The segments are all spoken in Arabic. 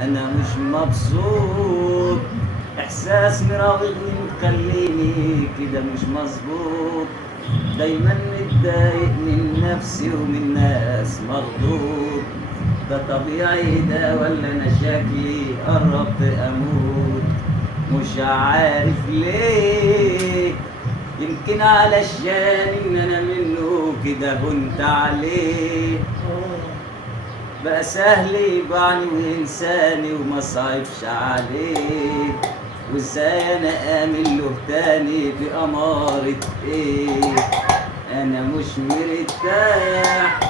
انا مش مبسوط، احساس مراوغني مخليني كده مش مظبوط، دايما متضايق من نفسي ومن ناس مغضوب. ده طبيعي ده ولا انا شكلي قربت اموت؟ مش عارف ليه، يمكن علشان ان انا منه كده هنت عليه، بقى سهل يبعني وينساني وما صعبش عليه. وازاي انا امن له تاني بأمارة ايه؟ انا مش مرتاح،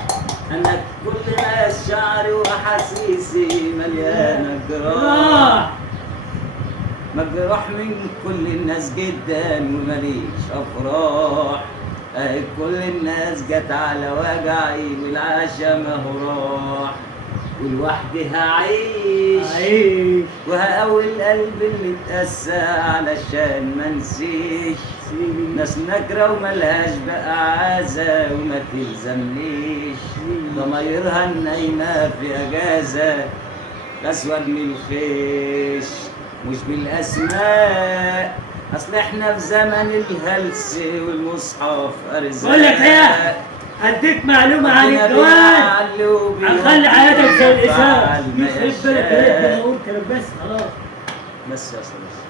انا كل ناس شعري واحاسيسي مليانه جراح، مجروح من كل الناس جدا ومليش افراح. اهي كل الناس جت على وجعي والعشا ما هو راح، ولوحدي هعيش وهقوي القلب اللي اتأسى علشان منسيش. ناس نكرة وملهاش بقى عازة وما تلزمنيش، ضمايرها النايمة في أجازة الأسود من الخيش. مش بالأسماء، أصل إحنا في زمن الهلس والمصحف أرزاق. بقول لك إيه؟ هديك معلومة عن الجواز هنخلي حياتك زي الإشارة. يخرب بالك بس خلاص. بس يا صديقي.